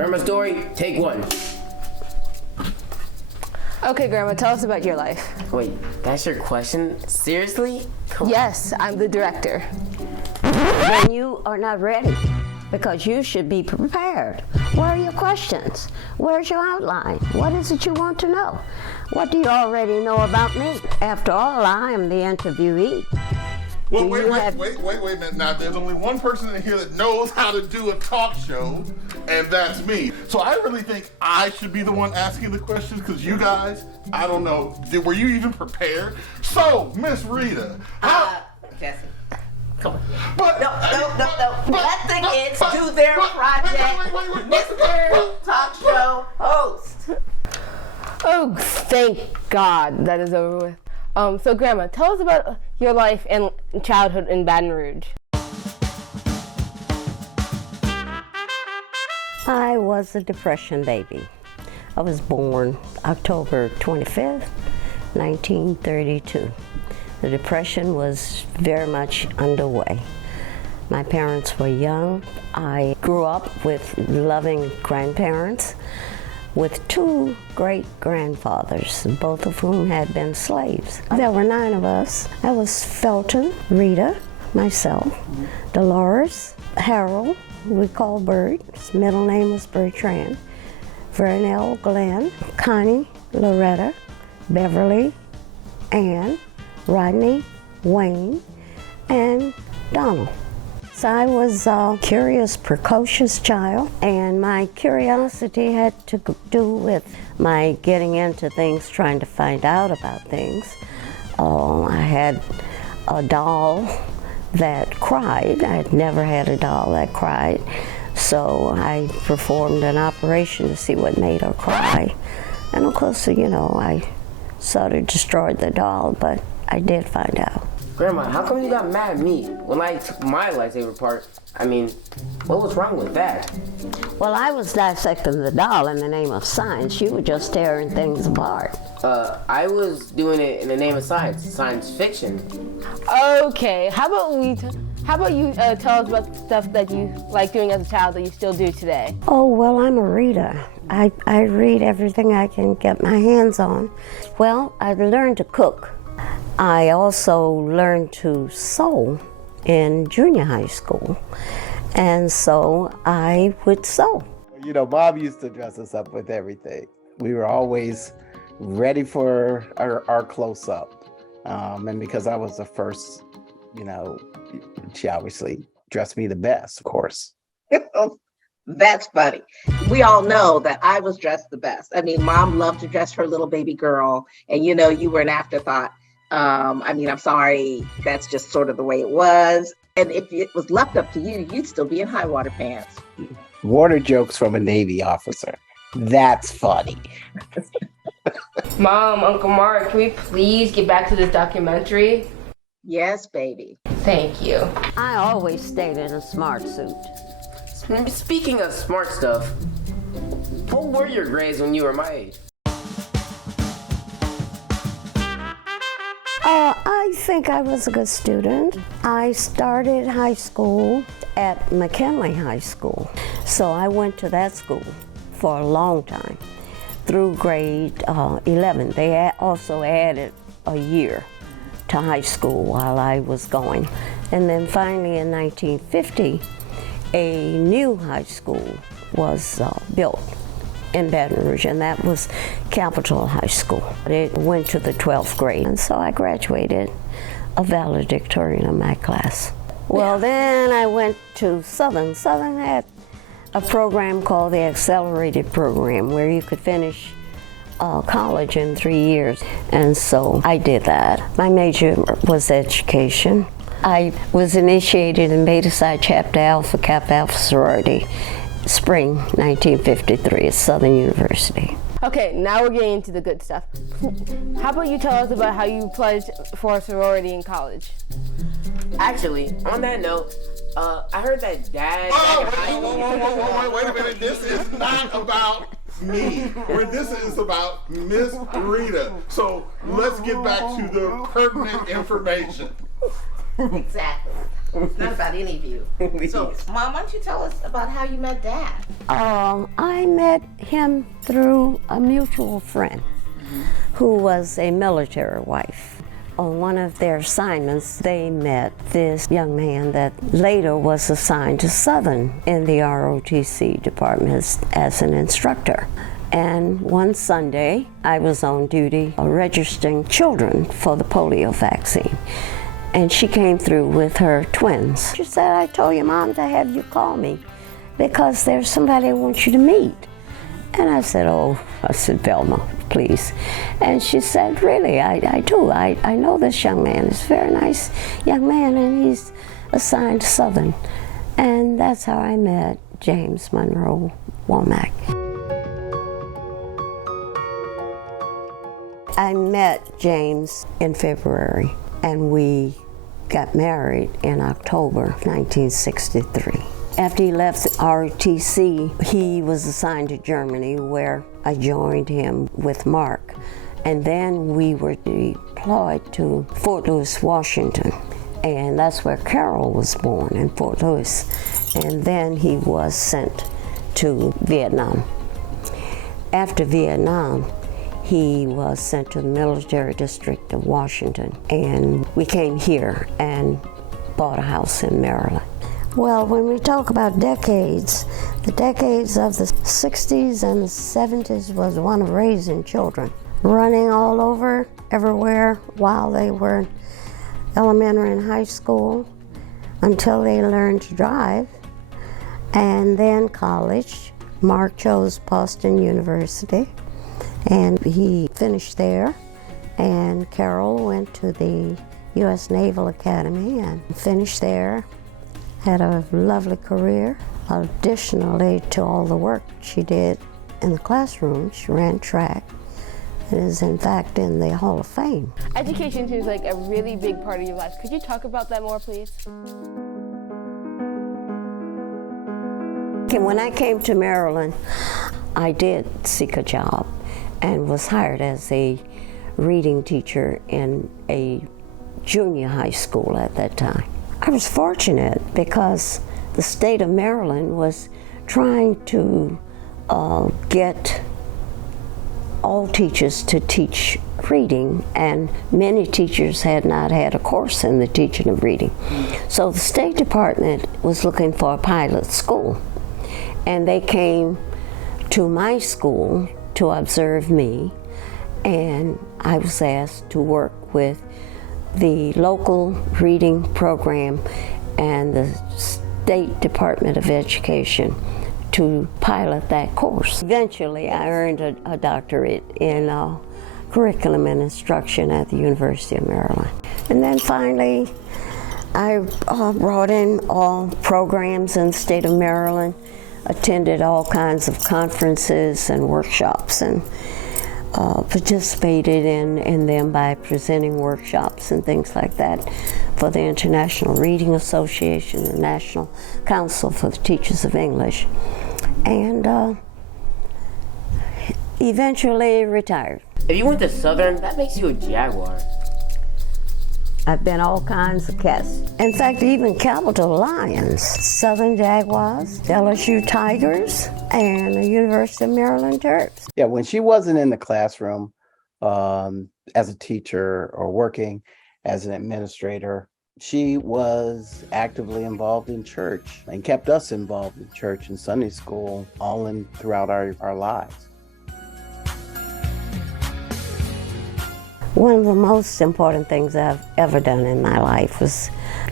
Grandma's story, take one. Okay, Grandma, tell us about your life. Wait, that's your question? Seriously? Yes, I'm the director. Then you are not ready because you should be prepared. What are your questions? Where's your outline? What is it you want to know? What do you already know about me? After all, I am the interviewee. Well, wait a minute. Now, there's only one person in here that knows how to do a talk show, and that's me. So I really think I should be the one asking the questions, because you guys, I don't know, were you even prepared? So, Miss Rita, Jesse. come on. No. Let the kids do their project. Mr. Talk Show Host. Oh, thank God that is over with. So Grandma, tell us about your life and childhood in Baton Rouge. I was a Depression baby. I was born October 25th, 1932. The Depression was very much underway. My parents were young. I grew up with loving grandparents, with two great-grandfathers, both of whom had been slaves. There were 9 of us. I was Felton, Rita, myself, Dolores, Harold, who we called Bert. His middle name was Bertrand, Vernell, Glenn, Connie, Loretta, Beverly, Ann, Rodney, Wayne, and Donald. So I was a curious, precocious child, and my curiosity had to do with my getting into things, trying to find out about things. I had a doll that cried. I had never had a doll that cried, so I performed an operation to see what made her cry. And of course, I sort of destroyed the doll, but I did find out. Grandma, how come you got mad at me when I took my lightsaber apart? I mean, what was wrong with that? Well, I was dissecting the doll in the name of science. You were just tearing things apart. I was doing it in the name of science fiction. Okay, how about you tell us about stuff that you like doing as a child that you still do today? Oh, well, I'm a reader. I read everything I can get my hands on. Well, I learned to cook. I also learned to sew in junior high school, and so I would sew. Mom used to dress us up with everything. We were always ready for our close-up, and because I was the first, she obviously dressed me the best, of course. That's funny. We all know that I was dressed the best. I mean, Mom loved to dress her little baby girl, and you were an afterthought. I'm sorry, that's just sort of the way it was. And if it was left up to you, you'd still be in high water pants. Water jokes from a Navy officer. That's funny. Mom, Uncle Mark, can we please get back to this documentary? Yes, baby. Thank you. I always stayed in a smart suit. Speaking of smart stuff, what were your grades when you were my age? I think I was a good student. I started high school at McKinley High School, so I went to that school for a long time, through grade 11. They also added a year to high school while I was going. And then finally in 1950, a new high school was built in Baton Rouge, and that was Capitol High School. It went to the 12th grade, and so I graduated a valedictorian in my class. Well, then I went to Southern. Southern had a program called the Accelerated Program, where you could finish college in 3 years, and so I did that. My major was education. I was initiated in Beta Psi Chapter Alpha Kappa Alpha sorority, spring 1953 at Southern University. Okay, now we're getting into the good stuff. How about you tell us about how you pledged for a sorority in college? Actually, on that note, I heard that Dad. Wait a minute. This is not about me. This is about Miss Rita. So let's get back to the pertinent information. Exactly. It's not about any of you. So, Mom, why don't you tell us about how you met Dad? I met him through a mutual friend who was a military wife. On one of their assignments, they met this young man that later was assigned to Southern in the ROTC department as an instructor. And one Sunday, I was on duty registering children for the polio vaccine. And she came through with her twins. She said, I told your mom to have you call me because there's somebody I want you to meet. And I said, Velma, please. And she said, really, I do. I know this young man. He's a very nice young man, and he's assigned to Southern. And that's how I met James Monroe Womack. I met James in February, and we got married in October 1963. After he left ROTC, he was assigned to Germany, where I joined him with Mark. And then we were deployed to Fort Lewis, Washington. And that's where Carol was born, in Fort Lewis. And then he was sent to Vietnam. After Vietnam, he was sent to the military district of Washington. And we came here and bought a house in Maryland. Well, when we talk about decades, the decades of the 60s and the 70s was one of raising children, running all over, everywhere, while they were in elementary and high school, until they learned to drive, and then college. Mark chose Boston University, and he finished there, and Carol went to the U.S. Naval Academy and finished there. Had a lovely career. Additionally to all the work she did in the classroom, she ran track and is in fact in the Hall of Fame. Education seems like a really big part of your life. Could you talk about that more, please? When I came to Maryland, I did seek a job and was hired as a reading teacher in a junior high school at that time. I was fortunate because the state of Maryland was trying to get all teachers to teach reading, and many teachers had not had a course in the teaching of reading. So the State Department was looking for a pilot school, and they came to my school to observe me, and I was asked to work with the local reading program and the State Department of Education to pilot that course. Eventually, I earned a doctorate in curriculum and instruction at the University of Maryland. And then finally, I brought in all programs in the state of Maryland, attended all kinds of conferences and workshops, and participated in them by presenting workshops and things like that for the International Reading Association, the National Council for the Teachers of English, and eventually retired. If you went to Southern, that makes you a Jaguar. I've been all kinds of cats. In fact, even Capitol Lions, Southern Jaguars, LSU Tigers, and the University of Maryland Terps. Yeah, when she wasn't in the classroom as a teacher or working as an administrator, she was actively involved in church and kept us involved in church and Sunday school throughout our lives. One of the most important things I've ever done in my life was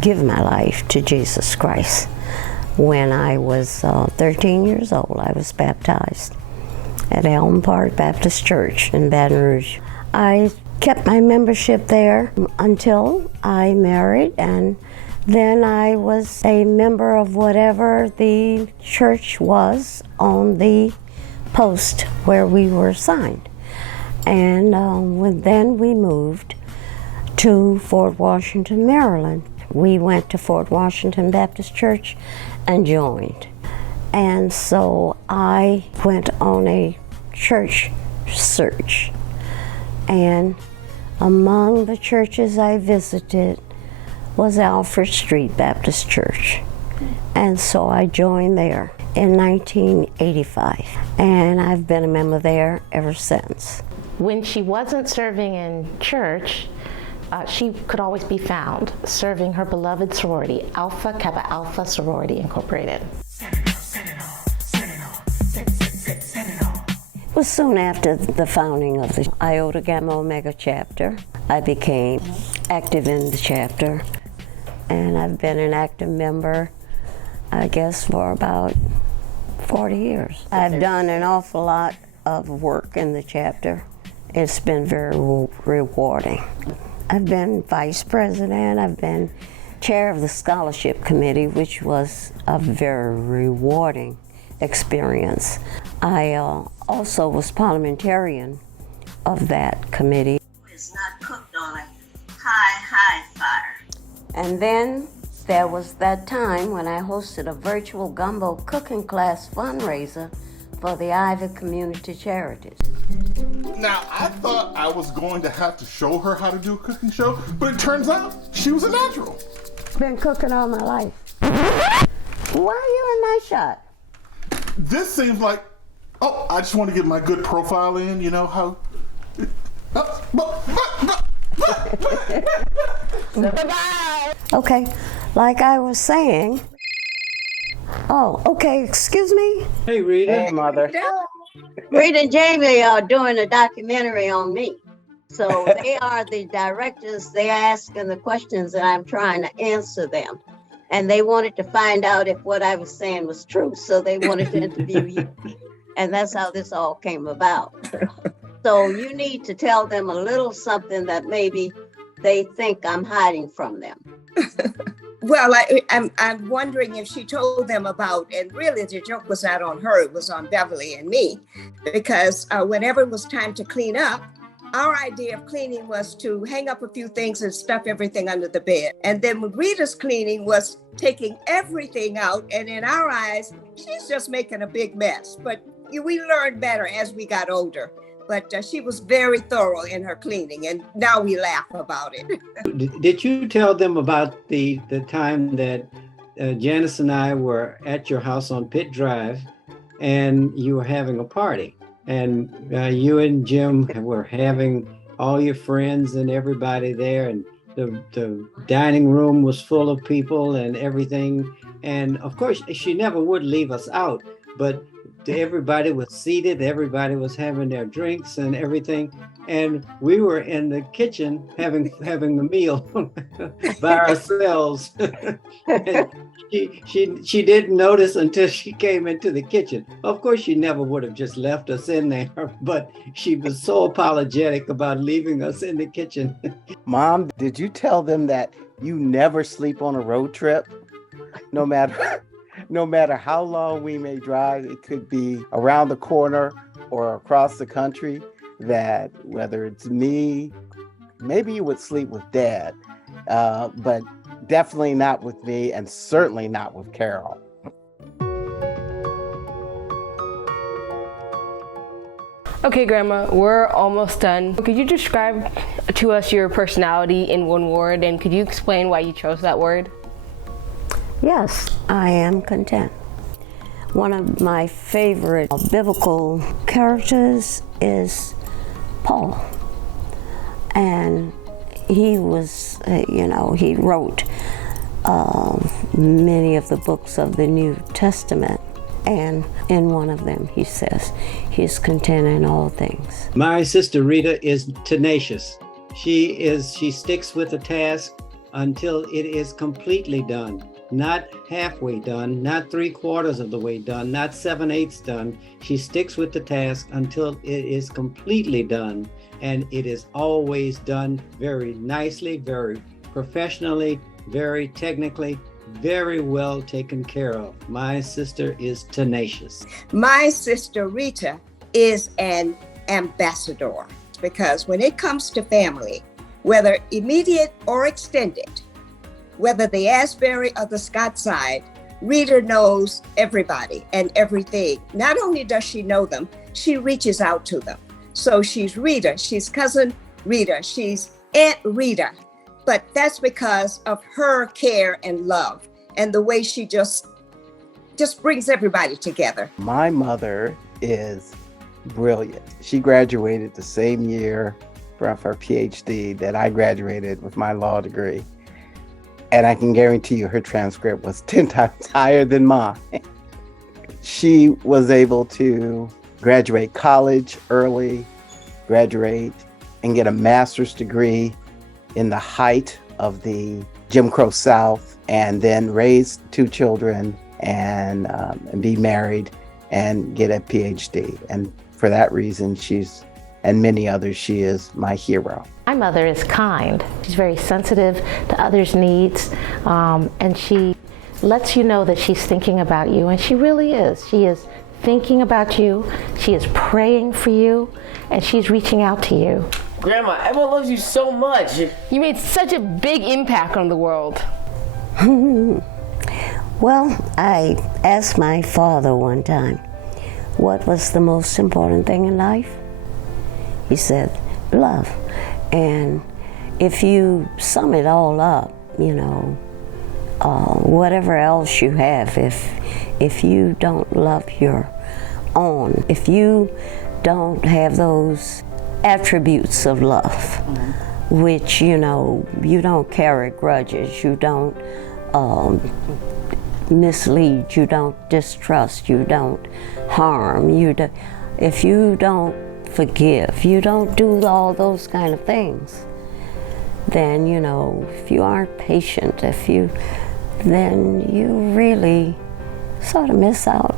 give my life to Jesus Christ. When I was 13 years old, I was baptized at Elm Park Baptist Church in Baton Rouge. I kept my membership there until I married, and then I was a member of whatever the church was on the post where we were assigned. And then we moved to Fort Washington, Maryland. We went to Fort Washington Baptist Church and joined. And so I went on a church search. And among the churches I visited was Alfred Street Baptist Church. And so I joined there in 1985. And I've been a member there ever since. When she wasn't serving in church, she could always be found serving her beloved sorority, Alpha Kappa Alpha Sorority Incorporated. It was soon after the founding of the Iota Gamma Omega chapter. I became active in the chapter, and I've been an active member, I guess, for about 40 years. I've done an awful lot of work in the chapter. It's been very rewarding. I've been vice president, I've been chair of the scholarship committee, which was a very rewarding experience. I also was parliamentarian of that committee. It's not cooked on a high fire. And then there was that time when I hosted a virtual gumbo cooking class fundraiser for the Ivy Community Charities. Now, I thought I was going to have to show her how to do a cooking show, but it turns out she was a natural. Been cooking all my life. Why are you in my shot? This seems like, I just want to get my good profile in, you know, how... Okay, like I was saying. Oh, okay, excuse me? Hey, Rita. Hey, Mother. Rita and Jamie are doing a documentary on me. So they are the directors. They're asking the questions and I'm trying to answer them. And they wanted to find out if what I was saying was true. So they wanted to interview you. And that's how this all came about. So you need to tell them a little something that maybe they think I'm hiding from them. Well, I'm wondering if she told them about, and really the joke was not on her, it was on Beverly and me, because whenever it was time to clean up, our idea of cleaning was to hang up a few things and stuff everything under the bed. And then Rita's cleaning was taking everything out, and in our eyes, she's just making a big mess. But we learned better as we got older. But she was very thorough in her cleaning, and now we laugh about it. Did you tell them about the time that Janice and I were at your house on Pitt Drive, and you were having a party, and you and Jim were having all your friends and everybody there, and the dining room was full of people and everything, and of course she never would leave us out, but everybody was seated, everybody was having their drinks and everything, and we were in the kitchen having the meal by ourselves. And she didn't notice until she came into the kitchen. Of course, she never would have just left us in there, but she was so apologetic about leaving us in the kitchen. Mom, did you tell them that you never sleep on a road trip? No matter how long we may drive, it could be around the corner or across the country, that whether it's me, maybe you would sleep with Dad, but definitely not with me, and certainly not with Carol. Okay, Grandma, we're almost done. Could you describe to us your personality in one word, and could you explain why you chose that word? Yes, I am content. One of my favorite biblical characters is Paul. And he was, he wrote many of the books of the New Testament. And in one of them, he says, he's content in all things. My sister Rita is tenacious. She sticks with the task until it is completely done. Not halfway done, not 3/4 of the way done, not 7/8 done. She sticks with the task until it is completely done. And it is always done very nicely, very professionally, very technically, very well taken care of. My sister is tenacious. My sister Rita is an ambassador, because when it comes to family, whether immediate or extended, whether the Asbury or the Scott side, Rita knows everybody and everything. Not only does she know them, she reaches out to them. So she's Rita, she's cousin Rita, she's Aunt Rita. but that's because of her care and love and the way she just brings everybody together. My mother is brilliant. She graduated the same year from her PhD that I graduated with my law degree. And I can guarantee you her transcript was 10 times higher than mine. She was able to graduate college early, graduate and get a master's degree in the height of the Jim Crow South, and then raise 2 children and be married and get a PhD. And for that reason, and many others, she is my hero. My mother is kind. She's very sensitive to others' needs, and she lets you know that she's thinking about you, and she really is. She is thinking about you, she is praying for you, and she's reaching out to you. Grandma, everyone loves you so much. You made such a big impact on the world. Well, I asked my father one time, what was the most important thing in life? He said, love. And if you sum it all up, you know, whatever else you have, if you don't love your own, if you don't have those attributes of love, which, you know, you don't carry grudges, you don't mislead, you don't distrust, you don't harm, if you don't forgive, you don't do all those kind of things, then, you know, if you aren't patient, then you really sort of miss out